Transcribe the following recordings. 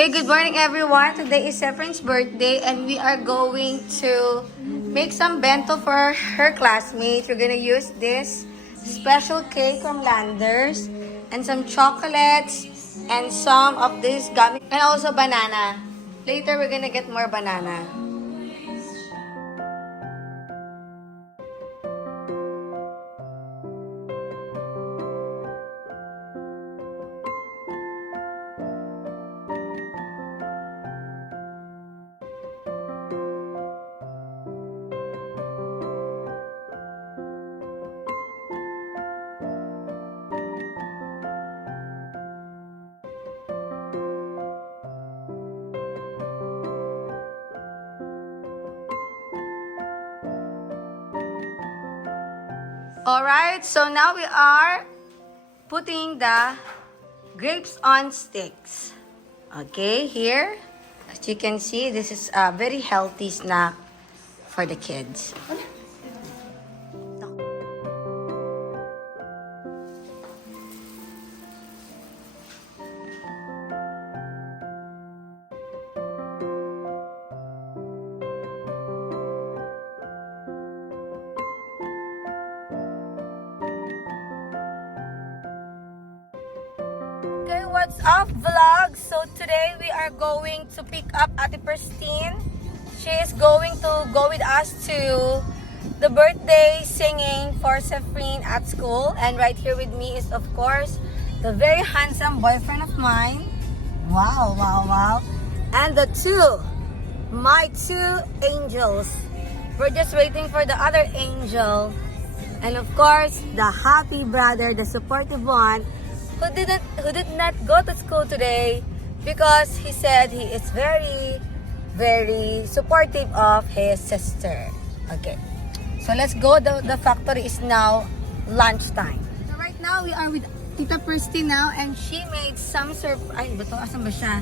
Okay, good morning everyone. Today is Zeph's birthday and we are going to make some bento for her classmates. We're gonna use this special cake from Landers and some chocolates and some of this gummy and also banana. Later we're gonna get more banana. Alright, so now we are putting the grapes on sticks. Okay, here, as you can see, this is a very healthy snack for the kids. Okay, what's up vlog? So today we are going to pick up Ate Pristine. She is going to go with us to the birthday singing for Zephine at school. And right here with me is of course the very handsome boyfriend of mine. Wow, wow, wow. And my two angels. We're just waiting for the other angel. And of course, the happy brother, the supportive one, who did not go to school today because he said he is very, very supportive of his sister. Okay, so let's go. The factory is now lunchtime. So right now we are with Tita Pristine now, and she made some surprise. Asan ba siya?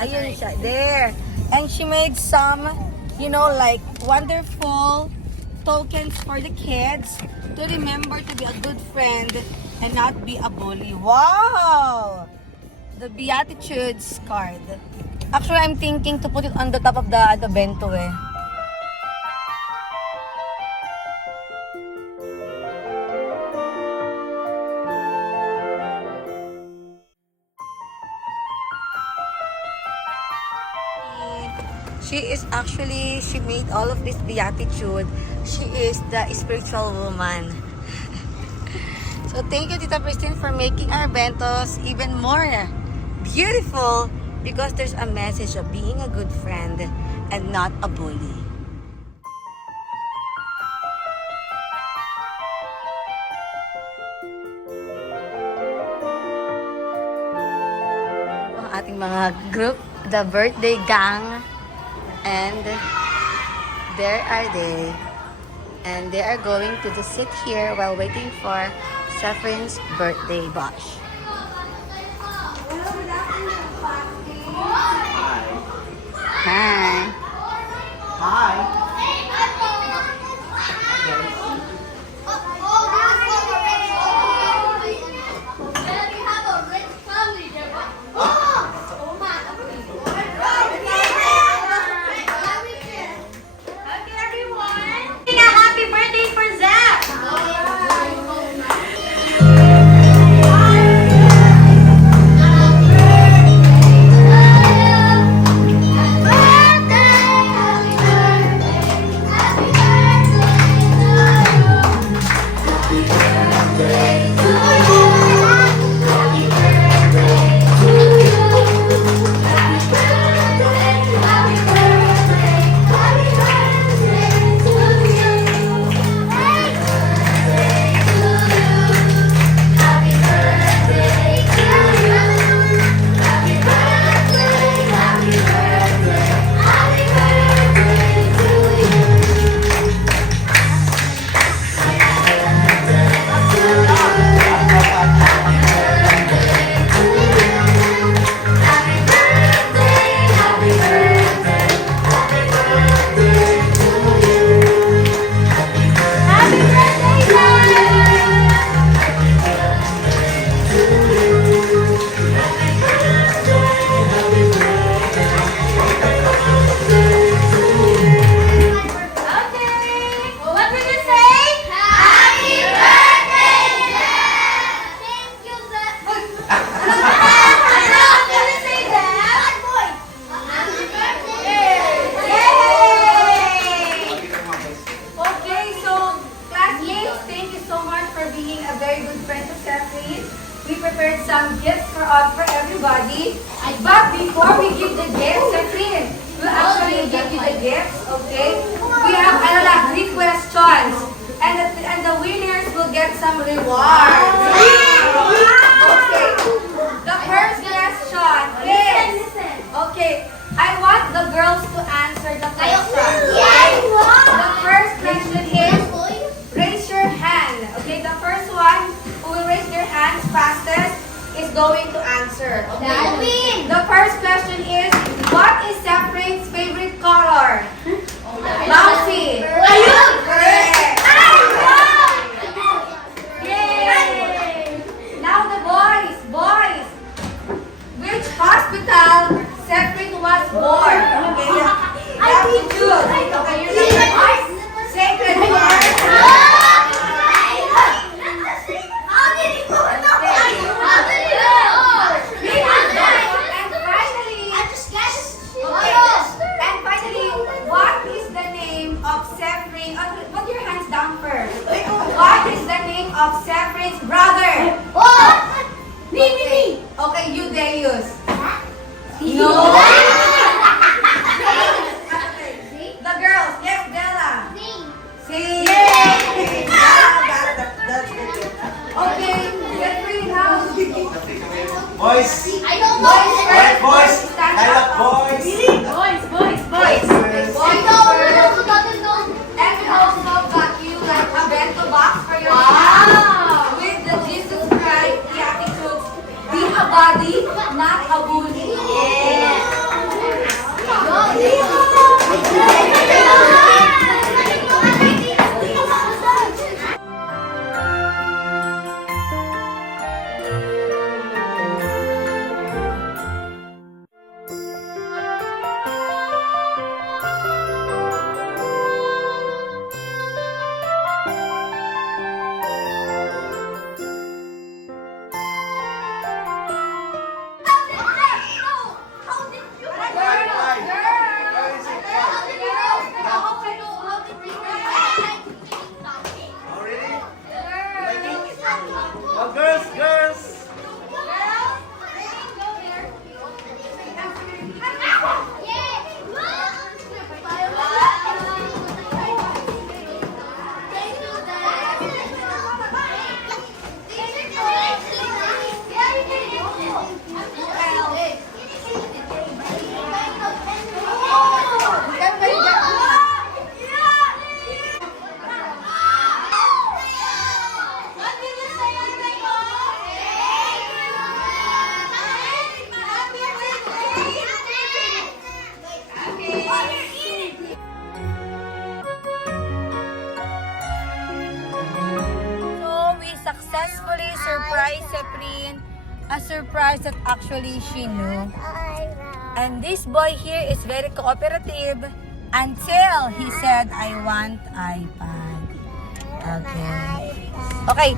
Ayun siya, there. And she made some, you know, like wonderful tokens for the kids to remember to be a good friend and not be a bully. Wow! The Beatitudes card. Actually, I'm thinking to put it on the top of the bento eh. She made all of this Beatitude. She is the spiritual woman. So thank you, Tita Pristine, for making our bentos even more beautiful because there's a message of being a good friend and not a bully. Ang ating mga group, the birthday gang, and there are they. And they are going to just sit here while waiting for Zeph's birthday bash. Hi. Hi. Happy birthday for Zeph! good friend of Zephyr. We prepared some gifts for everybody. But before we give the gifts, Zephyr, we'll actually give you the gifts, okay? We have 3 questions. And the winners will get some rewards. Okay. The first question is, okay, I want the girls to answer the question. The first question is, raise your hand. Okay, the first one who will raise their hands fastest is going to answer. Okay? The first question is, what is Zephyr's favorite color? Bouncy. Correct. Yay! Now the boys. Which hospital Zephyr was born? Okay, you have to choose. Okay, you're the Sacred Heart. What is the name of Zephyr's? Put your hands down first. What is the name of Zephyr's brother? Me. Okay, you Deus. No. The girls. Yes, Della. Sing. Okay, Zephyr's house. Boys! I don't know. Alright, boys! Stand I love up. boys! Boys. I know. And we also got you like a bento box for your child with the Jesus Christ Beatitudes. Be a body, not a bully. Oh, girls! So we successfully surprised Zephyr, a surprise that actually she knew. And this boy here is very cooperative until he said, I want iPad. Okay. Okay,